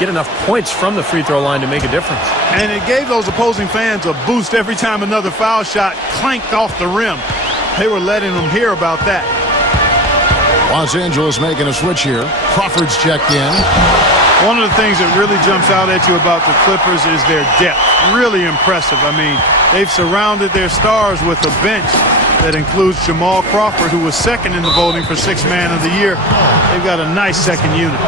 get enough points from the free throw line to make a difference. And it gave those opposing fans a boost every time another foul shot clanked off the rim. They were letting them hear about that. Los Angeles making a switch here. Crawford's checked in. One of the things that really jumps out at you about the Clippers is their depth. Really impressive. I mean, they've surrounded their stars with a bench that includes Jamal Crawford, who was second in the voting for Sixth Man of the Year. They've got a nice second unit.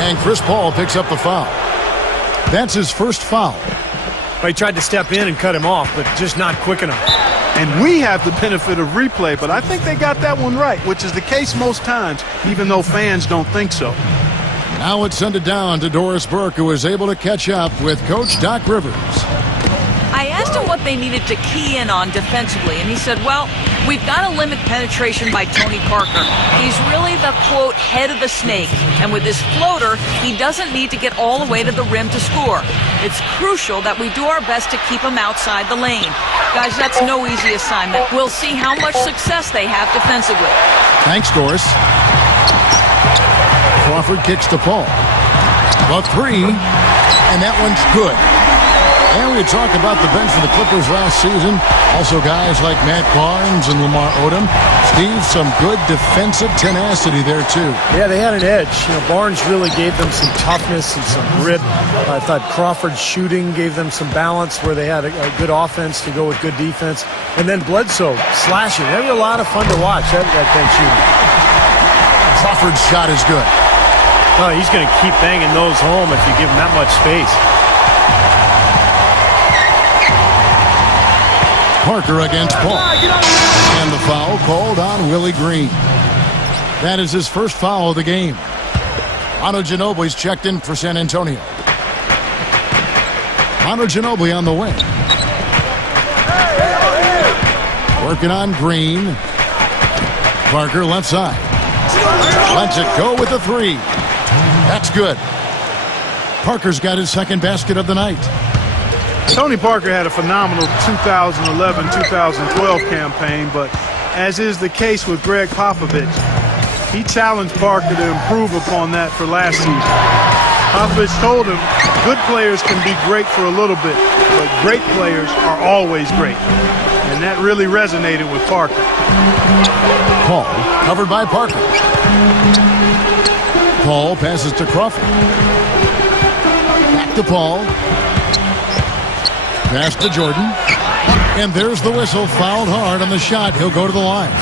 And Chris Paul picks up the foul. That's his first foul. He tried to step in and cut him off, but just not quick enough. And we have the benefit of replay, but I think they got that one right, which is the case most times, even though fans don't think so. Now let's send it down to Doris Burke, who is able to catch up with Coach Doc Rivers. I asked him what they needed to key in on defensively, and he said, well, we've got to limit penetration by Tony Parker. He's really the, quote, head of the snake, and with his floater, he doesn't need to get all the way to the rim to score. It's crucial that we do our best to keep him outside the lane. Guys, that's no easy assignment. We'll see how much success they have defensively. Thanks, Doris. Crawford kicks to Paul. The three, and that one's good. And we talk about the bench for the Clippers last season. Also guys like Matt Barnes and Lamar Odom. Steve, some good defensive tenacity there too. Yeah, they had an edge. You know, Barnes really gave them some toughness and some grit. I thought Crawford's shooting gave them some balance where they had a good offense to go with good defense. And then Bledsoe slashing. That was a lot of fun to watch, that bench shooting. Crawford's shot is good. Oh, he's going to keep banging those home if you give him that much space. Parker against Paul. And the foul called on Willie Green. That is his first foul of the game. Manu Ginobili's checked in for San Antonio. Manu Ginobili on the wing. Working on Green. Parker left side. Lets it go with the three. That's good. Parker's got his second basket of the night. Tony Parker had a phenomenal 2011-2012 campaign, but as is the case with Greg Popovich, he challenged Parker to improve upon that for last season. Popovich told him good players can be great for a little bit, but great players are always great. And that really resonated with Parker. Paul covered by Parker. Paul passes to Crawford. Back to Paul. Pass to Jordan. And there's the whistle. Fouled hard on the shot. He'll go to the line.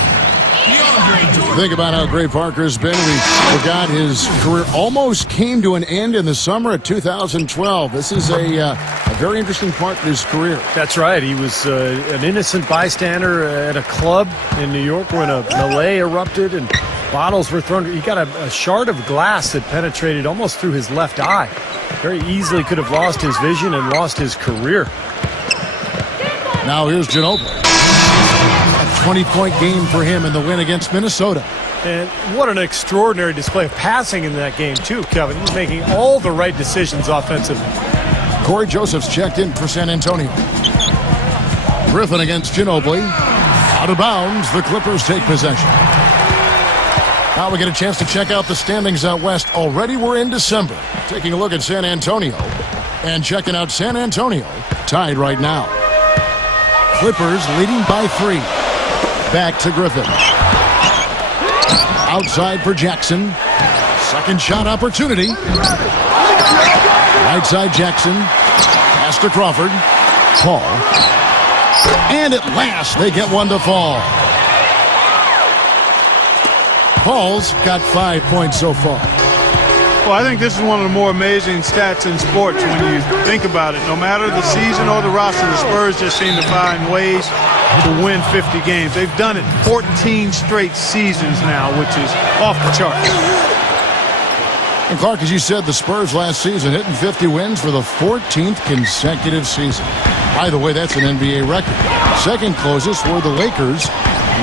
Think about how great Parker's been. We forgot his career almost came to an end in the summer of 2012. This is a very interesting part of his career. That's right. He was an innocent bystander at a club in New York when a melee erupted and bottles were thrown. He got a shard of glass that penetrated almost through his left eye. Very easily could have lost his vision and lost his career. Now here's Ginobili. A 20-point game for him in the win against Minnesota. And what an extraordinary display of passing in that game, too, Kevin. He's making all the right decisions offensively. Corey Joseph's checked in for San Antonio. Griffin against Ginobili. Out of bounds, the Clippers take possession. Now we get a chance to check out the standings out west. Already we're in December. Taking a look at San Antonio. And checking out San Antonio, tied right now. Clippers leading by 3. Back to Griffin. Outside for Jackson. Second shot opportunity. Right side Jackson. Pass to Crawford. Paul. And at last they get one to fall. Paul's got 5 points so far. Well, I think this is one of the more amazing stats in sports when you think about it. No matter the season or the roster, the Spurs just seem to find ways to win 50 games. They've done it 14 straight seasons now, which is off the charts. And Clark, as you said, the Spurs last season hitting 50 wins for the 14th consecutive season. By the way, that's an NBA record. Second closest were the Lakers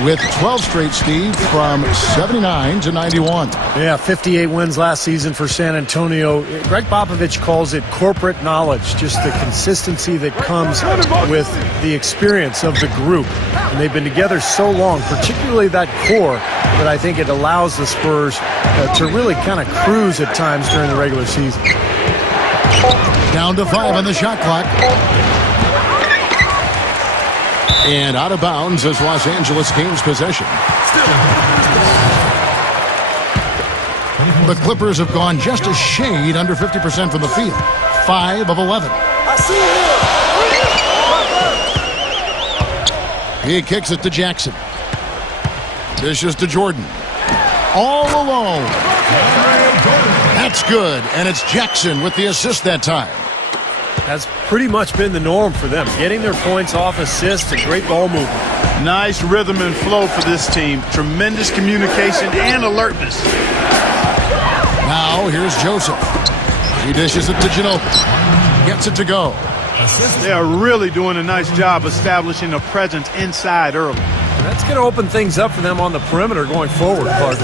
with 12 straight, Steve, from 79 to 91. Yeah, 58 wins last season for San Antonio. Greg Popovich calls it corporate knowledge, just the consistency that comes with the experience of the group. And they've been together so long, particularly that core, that I think it allows the Spurs to really kind of cruise at times during the regular season. Down to 5 on the shot clock. And out of bounds as Los Angeles gains possession. The Clippers have gone just a shade under 50% from the field. 5 of 11. He kicks it to Jackson. Dishes to Jordan. All alone. That's good. And it's Jackson with the assist that time. That's pretty much been the norm for them, getting their points off assists and great ball movement. Nice rhythm and flow for this team. Tremendous communication and alertness. Now here's Joseph. He dishes it to Ginobili. Gets it to go. They are really doing a nice job establishing a presence inside early. That's going to open things up for them on the perimeter going forward, Clark.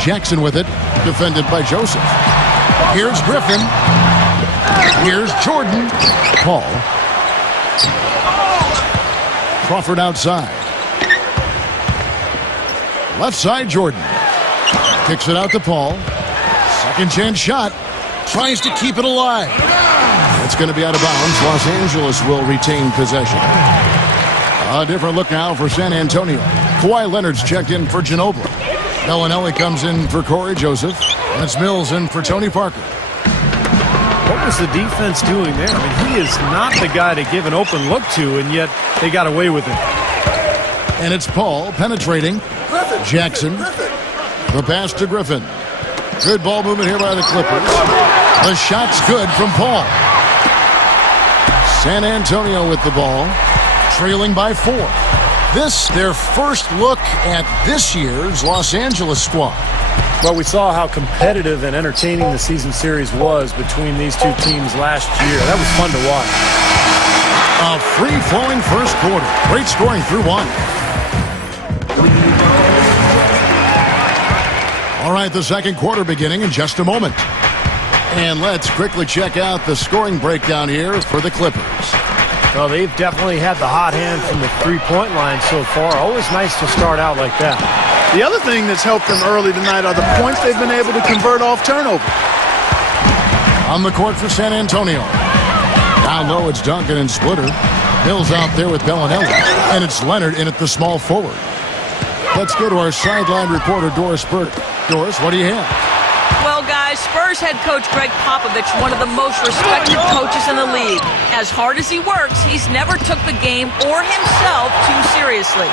Jackson with it, defended by Joseph. Here's Griffin. Here's Jordan. Paul. Crawford outside. Left side, Jordan. Kicks it out to Paul. Second chance shot. Tries to keep it alive. It's going to be out of bounds. Los Angeles will retain possession. A different look now for San Antonio. Kawhi Leonard's checked in for Ginobili. Bellinelli comes in for Corey Joseph. And it's Mills in for Tony Parker. What was the defense doing there? I mean, he is not the guy to give an open look to, and yet they got away with it. And it's Paul penetrating. Jackson. The pass to Griffin. Good ball movement here by the Clippers. The shot's good from Paul. San Antonio with the ball. Trailing by 4. This, their first look at this year's Los Angeles squad. Well, we saw how competitive and entertaining the season series was between these two teams last year. That was fun to watch. A free-flowing first quarter. Great scoring through 1. All right, the second quarter beginning in just a moment. And let's quickly check out the scoring breakdown here for the Clippers. Well, they've definitely had the hot hand from the three-point line so far. Always nice to start out like that. The other thing that's helped them early tonight are the points they've been able to convert off turnover. On the court for San Antonio. Down low, it's Duncan and Splitter. Mills out there with Bellinelli. And it's Leonard in at the small forward. Let's go to our sideline reporter, Doris Burke. Doris, what do you have? Well, guys, Spurs head coach Greg Popovich, one of the most respected coaches in the league. As hard as he works, he's never took the game or himself too seriously.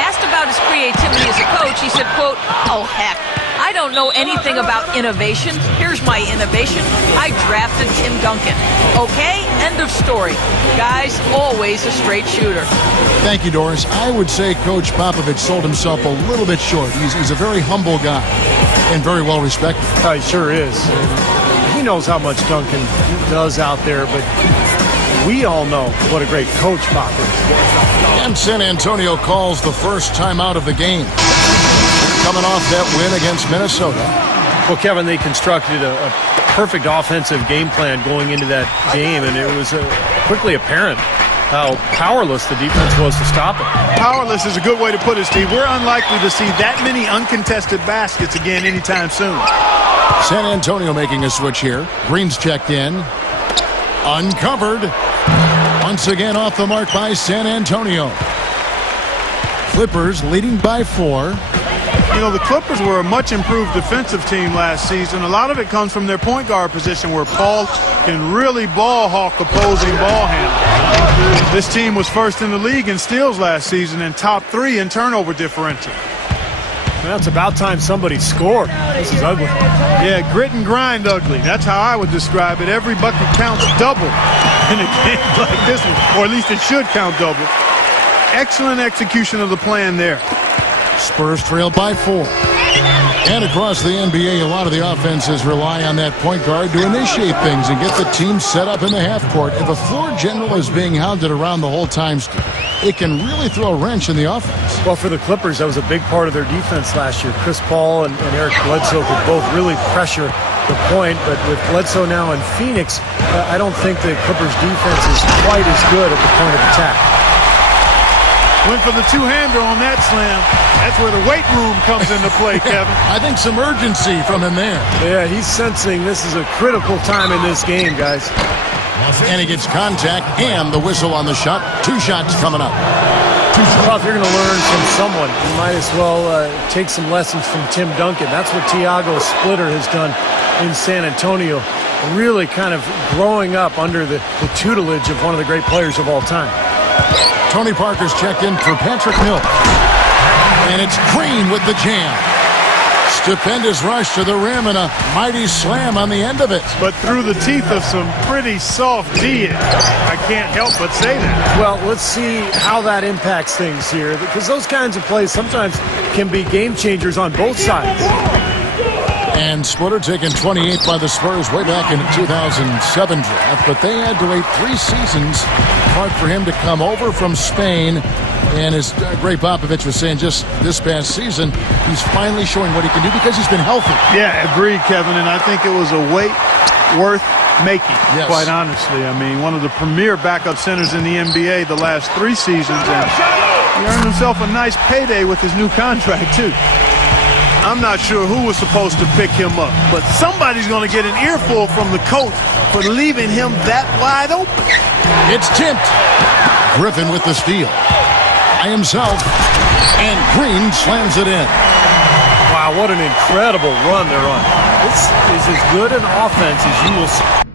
Asked about his creativity as a coach, he said, quote, "Oh, heck, I don't know anything about innovation. Here's my innovation. I drafted Tim Duncan." Okay, end of story. Guys, always a straight shooter. Thank you, Doris. I would say Coach Popovich sold himself a little bit short. He's a very humble guy and very well respected. Oh, he sure is. He knows how much Duncan does out there, but we all know what a great coach Pop is. And San Antonio calls the first time out of the game. Coming off that win against Minnesota. Well, Kevin, they constructed a perfect offensive game plan going into that game, and it was quickly apparent how powerless the defense was to stop it. Powerless is a good way to put it, Steve. We're unlikely to see that many uncontested baskets again anytime soon. San Antonio making a switch here. Green's checked in. Uncovered. Once again off the mark by San Antonio. Clippers leading by 4. You know, the Clippers were a much improved defensive team last season. A lot of it comes from their point guard position where Paul can really ball hawk opposing ball handlers. This team was first in the league in steals last season and top 3 in turnover differential. Well, it's about time somebody scored. This is ugly. Yeah, grit and grind ugly. That's how I would describe it. Every bucket counts double in a game like this one, or at least it should count double. Excellent execution of the plan there. Spurs trail by 4. And across the NBA, a lot of the offenses rely on that point guard to initiate things and get the team set up in the half court. If a floor general is being hounded around the whole time, it can really throw a wrench in the offense. Well, for the Clippers, that was a big part of their defense last year. Chris Paul and Eric Bledsoe could both really pressure the point, but with Bledsoe now in Phoenix, I don't think the Clippers' defense is quite as good at the point of attack. Went for the two-hander on that slam. That's where the weight room comes into play, Kevin. I think some urgency from him there. Yeah, he's sensing this is a critical time in this game, guys. And he gets contact and the whistle on the shot. 2 shots coming up. Well, if you're going to learn from someone, you might as well take some lessons from Tim Duncan. That's what Thiago Splitter has done in San Antonio, really kind of growing up under the tutelage of one of the great players of all time. Tony Parker's checked in for Patrick Mill. And it's Green with the jam. Stupendous rush to the rim and a mighty slam on the end of it. But through the teeth of some pretty soft D. I can't help but say that. Well, let's see how that impacts things here, because those kinds of plays sometimes can be game changers on both sides. And Splitter taken 28 by the Spurs way back in the 2007 draft, but they had to wait 3 seasons hard for him to come over from Spain. And as Greg Popovich was saying just this past season, he's finally showing what he can do because he's been healthy. Yeah, agreed, Kevin, and I think it was a wait worth making, yes. Quite honestly. I mean, one of the premier backup centers in the NBA the last 3 seasons, and he earned himself a nice payday with his new contract, too. I'm not sure who was supposed to pick him up, but somebody's going to get an earful from the coach for leaving him that wide open. It's tipped. Griffin with the steal. By himself. And Green slams it in. Wow, what an incredible run they're on. This is as good an offense as you will see.